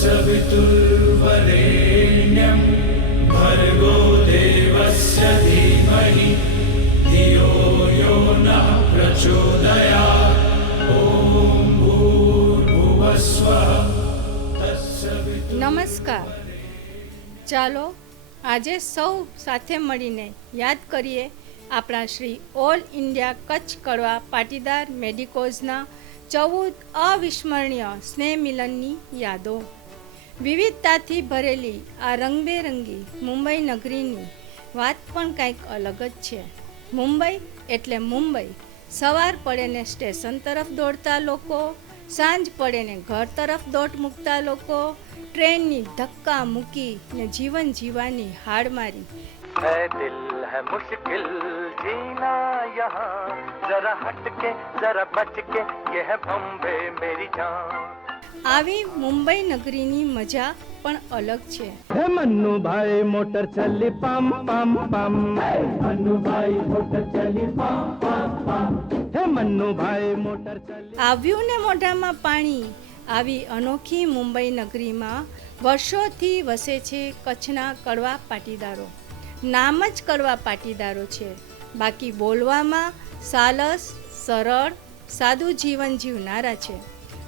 तत्सवितुर्वरेण्यं भर्गो देवस्य धीमहि धियो यो नः प्रचोदयात् ॐ भूर्भुवस्वः तत्सवितुर्वरेण्यं। નમસ્કાર. ચાલો આજે સૌ સાથે મળીને યાદ કરીએ આપણા શ્રી ઓલ ઇન્ડિયા કચ્છ કડવા પાટીદાર મેડિકોઝના 14 અવિસ્મરણીય સ્નેહ મિલનની યાદો. વિવિધતાથી ભરેલી આ રંગબેરંગી મુંબઈ નગરીની વાત પણ કંઈક અલગ જ છે. મુંબઈ એટલે મુંબઈ. સવાર પડે ને સ્ટેશન તરફ દોડતા લોકો, સાંજ પડે ને ઘર તરફ દોટ મૂકતા લોકો, ટ્રેનની ધક્કા મૂકી ને જીવન જીવવાની હાડ મારી. है दिल है मुश्किल जीना यहाँ जरा हटके जरा बचके ये है बॉम्बे मेरी जान. આવી મુંબઈ નગરીની મજા પણ અલગ છે. હે મન્નુભાઈ મોટર ચલી પમ પમ પમ, મન્નુભાઈ મોટર ચલી પમ પમ પમ, હે મન્નુભાઈ મોટર ચલી. આવ્યું ને મોઢામાં પાણી. આવી અનોખી મુંબઈ નગરીમાં વર્ષોથી વસે છે કચ્છના કડવા પાટીદારો. નામ જ કડવા પાટીદારો છે, બાકી બોલવામાં સાલસ, સરળ, સાદું જીવન જીવનારા છે.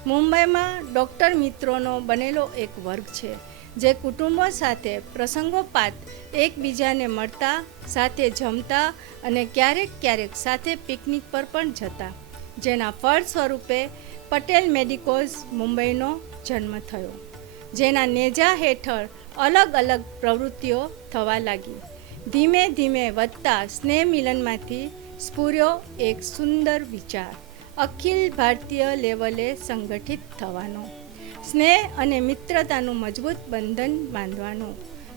મુંબઈમાં ડૉક્ટર મિત્રોનો બનેલો એક વર્ગ છે, જે કુટુંબો સાથે પ્રસંગોપાત એકબીજાને મળતા, સાથે જમતા અને ક્યારેક ક્યારેક સાથે પિકનિક પર પણ જતા, જેના ફળ સ્વરૂપે પટેલ મેડિકોઝ મુંબઈનો જન્મ થયો, જેના નેજા હેઠળ અલગ અલગ પ્રવૃત્તિઓ થવા લાગી. ધીમે ધીમે વધતા સ્નેહ મિલનમાંથી સ્ફુર્યો એક સુંદર વિચાર, અખિલ ભારતીય લેવલે સંગઠિત થવાનો, સ્નેહ અને મિત્રતાનું મજબૂત બંધન બાંધવાનો.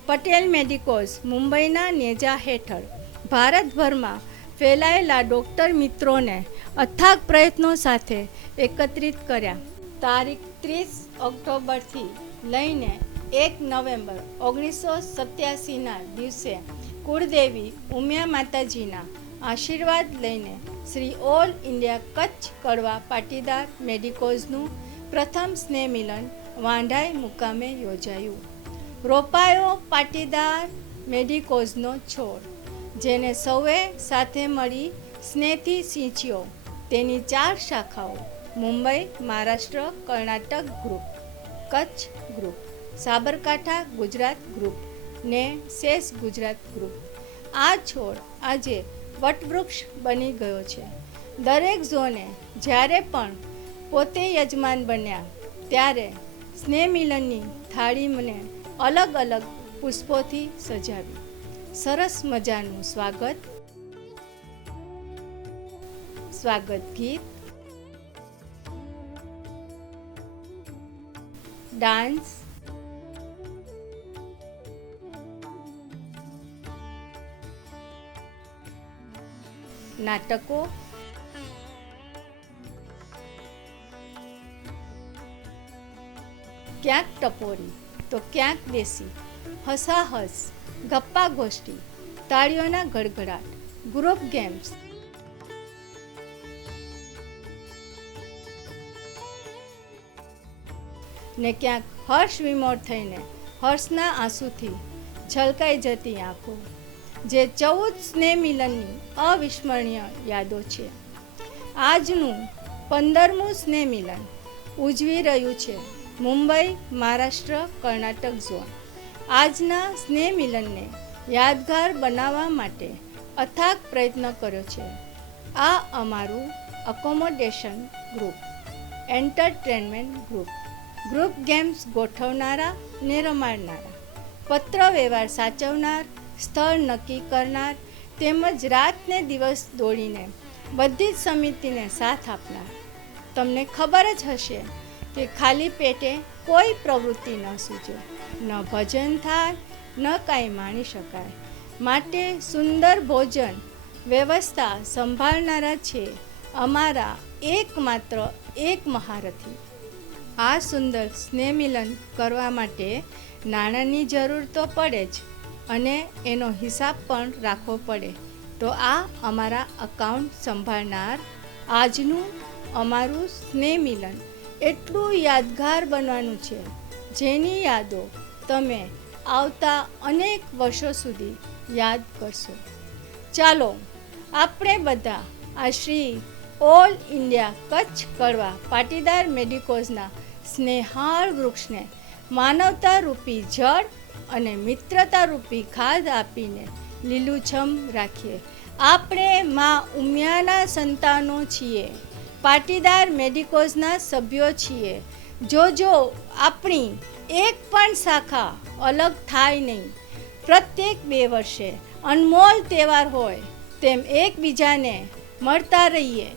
પટેલ મેડિકોઝ મુંબઈના નેજા હેઠળ ભારતભરમાં ફેલાયેલા ડૉક્ટર મિત્રોને અથાગ પ્રયત્નો સાથે એકત્રિત કર્યા. તારીખ 30 ઓક્ટોબરથી લઈને 1 નવેમ્બર 1987ના દિવસે કુળદેવી ઉમિયા માતાજીના આશીર્વાદ લઈને શ્રી ઓલ ઇન્ડિયા કચ્છ કડવા પાટીદાર મેડિકોઝનું પ્રથમ સ્નેહ મિલન વાંઢાઈ મુકામે યોજાયું. રોપાયો પાટીદાર મેડિકોઝનો છોડ, જેને સૌએ સાથે મળી સ્નેહથી સિંચ્યો. તેની 4 શાખાઓ Mumbai, Maharashtra, Karnataka group, Kutch group, Sabarkantha Gujarat group ને શેષ ગુજરાત ગ્રુપ. આ છોડ આજે વટવૃક્ષ બની ગયો છે. દરેક ઝોને જ્યારે પણ પોતે યજમાન બન્યા ત્યારે સ્નેહ મિલનની થાળી મને અલગ અલગ પુષ્પોથી સજાવી. સરસ મજાનું સ્વાગત ગીત, ડાન્સ, નાટકો, ક્યાંક ટપોરી તો ક્યાંક દેશી, હસાહસ, ગપ્પા ગોષ્ઠી, તાળીઓના ગડગડાટ, ગ્રુપ ગેમ્સ, ને ક્યાંક હર્ષ વિમોર થઈને હર્ષના આંસુથી છલકાઈ જતી આંખો. જે 14 સ્નેહ મિલનની અવિસ્મરણીય યાદો છે. આજનું 15મું સ્નેહ મિલન ઉજવી રહ્યું છે મુંબઈ, મહારાષ્ટ્ર, કર્ણાટક ઝોન. આજના સ્નેહ મિલનને યાદગાર બનાવવા માટે અથાગ પ્રયત્ન કર્યો છે. આ અમારું accommodation group, entertainment group, group games ગોઠવનારા ને રમાડનારા, પત્ર વ્યવહાર સાચવનાર, સ્થળ નક્કી કરનાર, તેમજ રાત ને દિવસ દોડીને બધી જ સમિતિને સાથ આપનાર. તમને ખબર જ હશે કે ખાલી પેટે કોઈ પ્રવૃત્તિ ન સૂચે, ન ભજન થાય, ન કાંઈ માણી શકાય. માટે સુંદર ભોજન વ્યવસ્થા સંભાળનારા છે અમારા એકમાત્ર એક મહારથી. આ સુંદર સ્નેહ મિલન કરવા માટે નાણાંની જરૂર તો પડે જ, અને એનો હિસાબ પણ રાખવો પડે. તો આ અમારા અકાઉન્ટ સંભાળનાર આજનું અમારું સ્નેહ મિલન એટલું યાદગાર બનવાનું છે, જેની યાદો તમે આવતા અનેક વર્ષો સુધી યાદ કરશો. ચાલો આપણે બધા આ શ્રી ઓલ ઇન્ડિયા કચ્છ કડવા પાટીદાર મેડિકોઝના સ્નેહાળ વૃક્ષને માનવતા રૂપી જળ અને મિત્રતા રૂપી ખાદ આપીને લીલુંછમ રાખીએ. આપણે મા ઉમિયાના સંતાનો છીએ, પાટીદાર મેડિકોઝના સભ્યો છીએ. જો આપણી એક પણ શાખા અલગ થાય નહીં, પ્રત્યેક 2 વર્ષે અનમોલ તહેવાર હોય તેમ એકબીજાને મળતા રહીએ,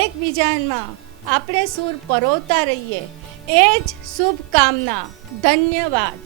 એકબીજામાં આપણે સૂર પરોવતા રહીએ. એ જ શુભકામના. ધન્યવાદ.